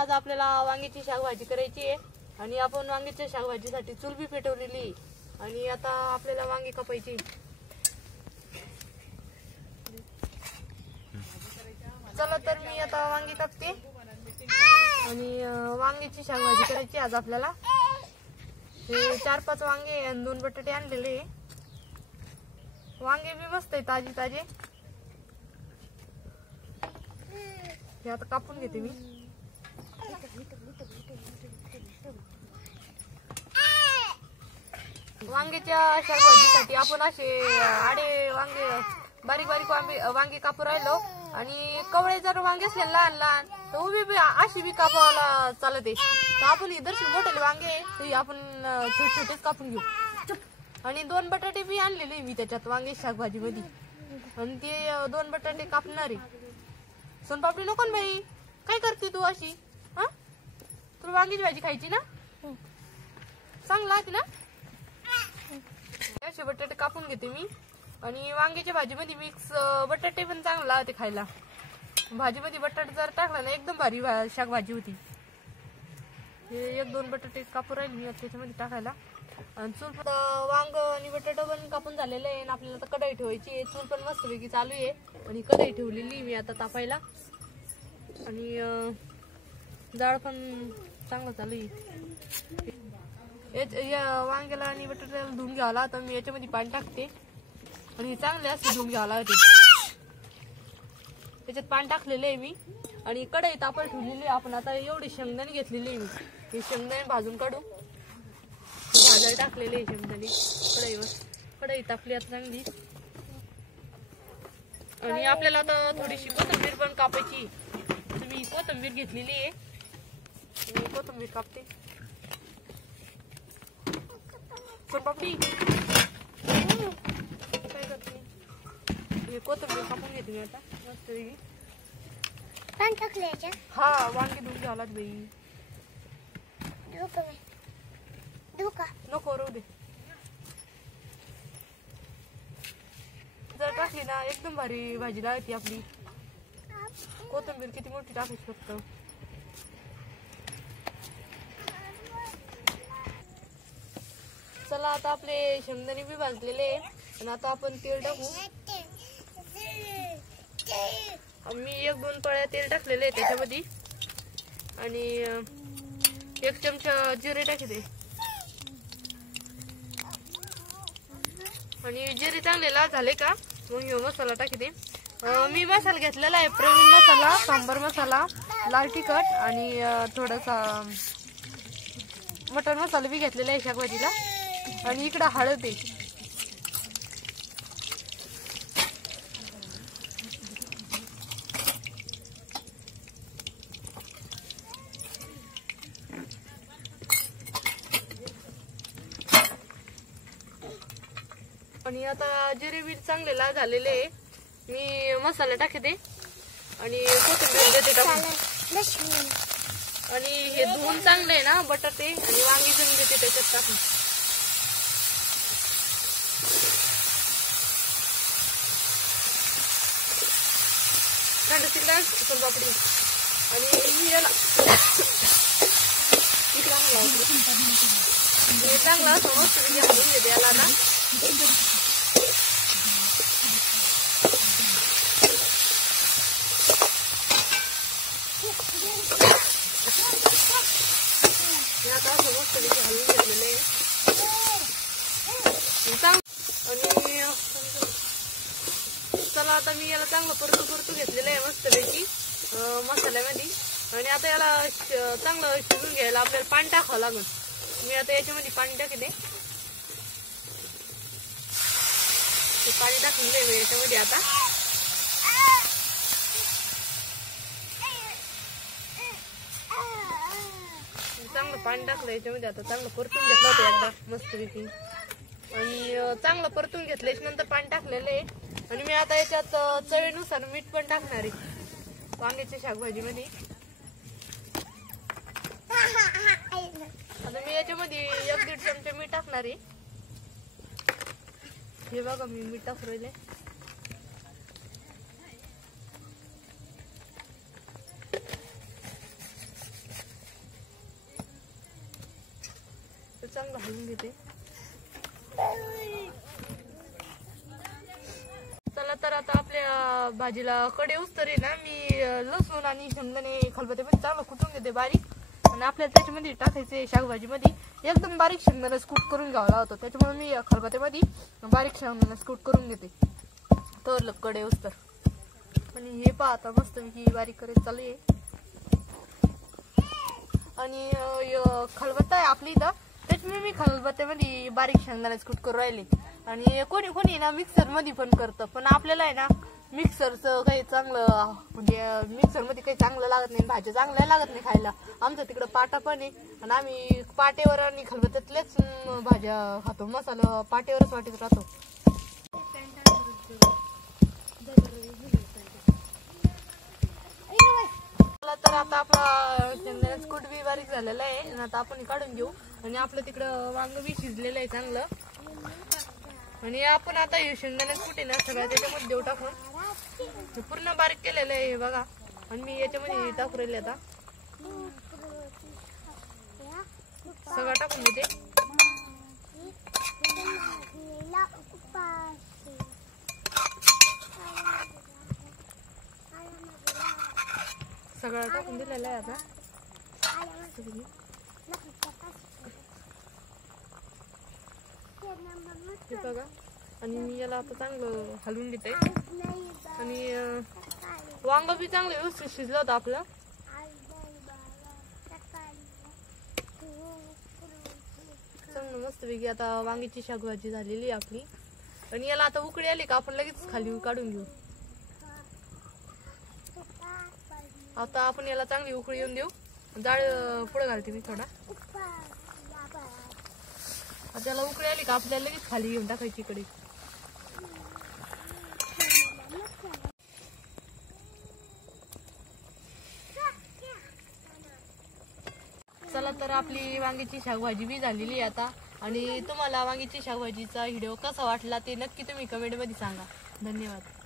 आज आपल्याला वांग्याची शाकभाजी करायची आहे आणि आपण वांग्याच्या शाकभाजीसाठी चूल बी पेटवलेली आणि आता आपल्याला वांगी कापायची। चला तर मी आता वांगी कापते आणि वांग्याची शाकभाजी करायची आज आपल्याला। हे 4-5 वांगे आणि 2 बटाटे आणलेले। वांगे बी मस्त आहे ताजे ताजे। हे आता कापून घेते मी। वांग्याच्या शाकभाजीसाठी आपण असे आडे वांगे बारीक बारीक वांगे कापू राहिलो आणि कवळे जर वांगे असले लहान लहान तर उभी बी अशी बी कापायला चालते। तर आपण इधर मोठे वांगे ते आपण छोटे छोटेच कापून घेऊ। आणि 2 बटाटे बी आणलेले मी त्याच्यात वांगे शाकभाजी मध्ये आणि ते 2 बटाटे कापणारे। सोनपापडी नको ना बाई, काय करते तू अशी? हा, तुला वांग्याची भाजी खायची ना? चांगला आहे ना? असे बटाटे कापून घेते मी आणि वांग्याच्या भाजीमध्ये मिक्स बटाटे पण चांगला होते खायला। भाजीमध्ये बटाटे जर टाकला ना एकदम भारी शाकभाजी होती। हे 1-2 बटाटे कापून राहिले मी त्याच्यामध्ये टाकायला। आणि चूल वांग आणि बटाटा पण कापून झालेलं आहे आणि आपल्याला आता कढई ठेवायची आहे। चूल पण मस्तपैकी चालू आहे आणि कढई ठेवलेली मी आता तापायला आणि डाळ पण चांगलं चालू आहे। या वांग्याला आणि बटाट्याला धुवून घ्यायला तर मी याच्यामध्ये पाणी टाकते आणि चांगले असे धुवून घ्यायला होते। त्याच्यात पाणी टाकलेलं आहे मी आणि कढई तापायला ठेवलेली आहे। आपण आता एवढे शेंगदाणे घेतलेले आहे मी, हे शेंगदाणे भाजून काढू। भाजायला टाकलेले आहे शेंगदाणे कढईवर। कढई तापली आता चांगली आणि आपल्याला आता थोडीशी कोथिंबीर पण कापायची। मी कोथिंबीर घेतलेली आहे, मी कोथिंबीर कापते। सोनपापडी काय करते? हे कोथिंबीर कापून घेते मी आता मस्त वेगळी। पाणी टाकले याच्यात? हा, वांगी धुवून घ्यावं लागत बाई। नको राहू दे। जर टाकली ना एकदम भारी भाजी लागते आपली। कोथिंबीर किती मोठी टाकू शकतो। चला आता आपले शेंगदाणे बी भाजलेले आणि आता आपण तेल टाकू। मी 1-2 पळ्या तेल टाकलेले आहे त्याच्यामध्ये आणि 1 चमचा जिरे टाकते आणि जिरे चांगले लाल झाले का मग हे मसाला टाकते। मी मसाला घेतलेला आहे प्रवीण मसाला, सांबर मसाला, लाल तिखट आणि थोडासा मटन मसाला बी घेतलेला आहे शाकभाजीला आणि इकडे हळद आहे। आणि आता जिरे बी चांगले लाल झालेले आहे। मी मसाला टाकते आणि कोथिंबीर देते टाकून आणि हे धुवून चांगले आहे ना बटाटे आणि वांगी पण देते त्याच्यात टाकून। सोनपापडी आणि याला चांगला समज घालून घेते याला ना। आता समज घालून घेतलेले आणि चला आता मी याला चांगलं परतू घेतलेलं आहे मस्तपैकी मसाल्यामध्ये आणि आता याला चांगलं शिजून घ्यायला आपल्याला पाणी टाकावं लागेल। मी आता याच्यामध्ये पाणी टाकते, पाणी टाकून दे याच्यामध्ये आता चांगलं पाणी टाकलं याच्यामध्ये। आता चांगलं परतून घेतलं होतं एकदा मस्तपैकी आणि चांगलं परतून घेतल्याच्या नंतर पाणी टाकलेलं आहे आणि मी आता याच्यात चवीनुसार मीठ पण टाकणार आहे वांग्याच्या शाकभाजीमध्ये। आता मी याच्यामध्ये 1-1.5 चमचे मीठ टाकणार आहे। हे बघा मी मीठ टाकून राहिले। चांगलं हलवून घेते. चला तर आता आपल्या भाजीला कडे उस्तरी ना मी लसूण आणि शेंगदाणे खलबत्त्यामध्ये चांगलं कुटून घेते बारीक. आणि आपल्याला त्याच्यामध्ये टाकायचे शाकभाजीमध्ये एकदम बारीक शेंगदाणा कूट करून घ्यावा लागतो. त्याच्यामुळे मी खलबत्त्यामध्ये बारीक शेंगदाणा कूट करून घेते तर कडे उस्तर. आणि हे पहा आता मस्तपैकी बारीक करायचं चालू आहे. आणि खलबत्ता आहे आपली इथं त्याच्यामुळे मी खलबत्त्यामध्ये बारीक शेंगदाण्याच कूट करून राहिले. आणि कोणी कोणी ना मिक्सर मध्ये पण करतं, पण आपल्याला आहे ना मिक्सरचं काही चांगलं म्हणजे मिक्सर मध्ये काही चांगलं लागत नाही, भाज्या चांगल्या लागत नाही खायला. आमचं तिकडं पाटा पण आहे आणि आम्ही पाटेवर आणि खलबत्त्यातल्याच भाज्या खातो. मसाला पाटेवरच वाटत राहतो. तर आता आपला शेंगदाण्याचा कूट बी बारीक झालेला आहे आणि आता आपण काढून घेऊ. आणि आपलं तिकडं वांग बी शिजलेलं आहे चांगलं. आणि आपण आता हे शेंगदाण्याचं कूट आहे ना सगळं त्याच्यामध्ये देऊ टाकून. पूर्ण बारीक केलेलं आहे बघा. आणि मी याच्यामध्ये टाकू राहिले आता सगळं टाकून घेते. सगळं टाकून दिलेलं आहे आता बघा. आणि मी याला आता चांगलं हलवून घेते. आणि वांग बी चांगलं व्यवस्थित शिजलं होतं आपलं. चांगलं मस्तपैकी आता वांग्याची शाकभाजी झालेली आहे आपली. आणि याला आता उकळी आली का आपण लगेच खाली काढून घेऊ. आता आपण याला चांगली उकळी येऊन देऊ. डाळ पुढे घालते मी थोडा. आता याला उकळी आली का आपल्याला लगेच खाली घेऊन टाकायची इकडे. चला तर आपली वांग्याची शाकभाजी बी झालेली आहे आता. आणि तुम्हाला वांग्याची शाकभाजीचा व्हिडिओ कसा वाटला ते नक्की तुम्ही कमेंट मध्ये सांगा. धन्यवाद.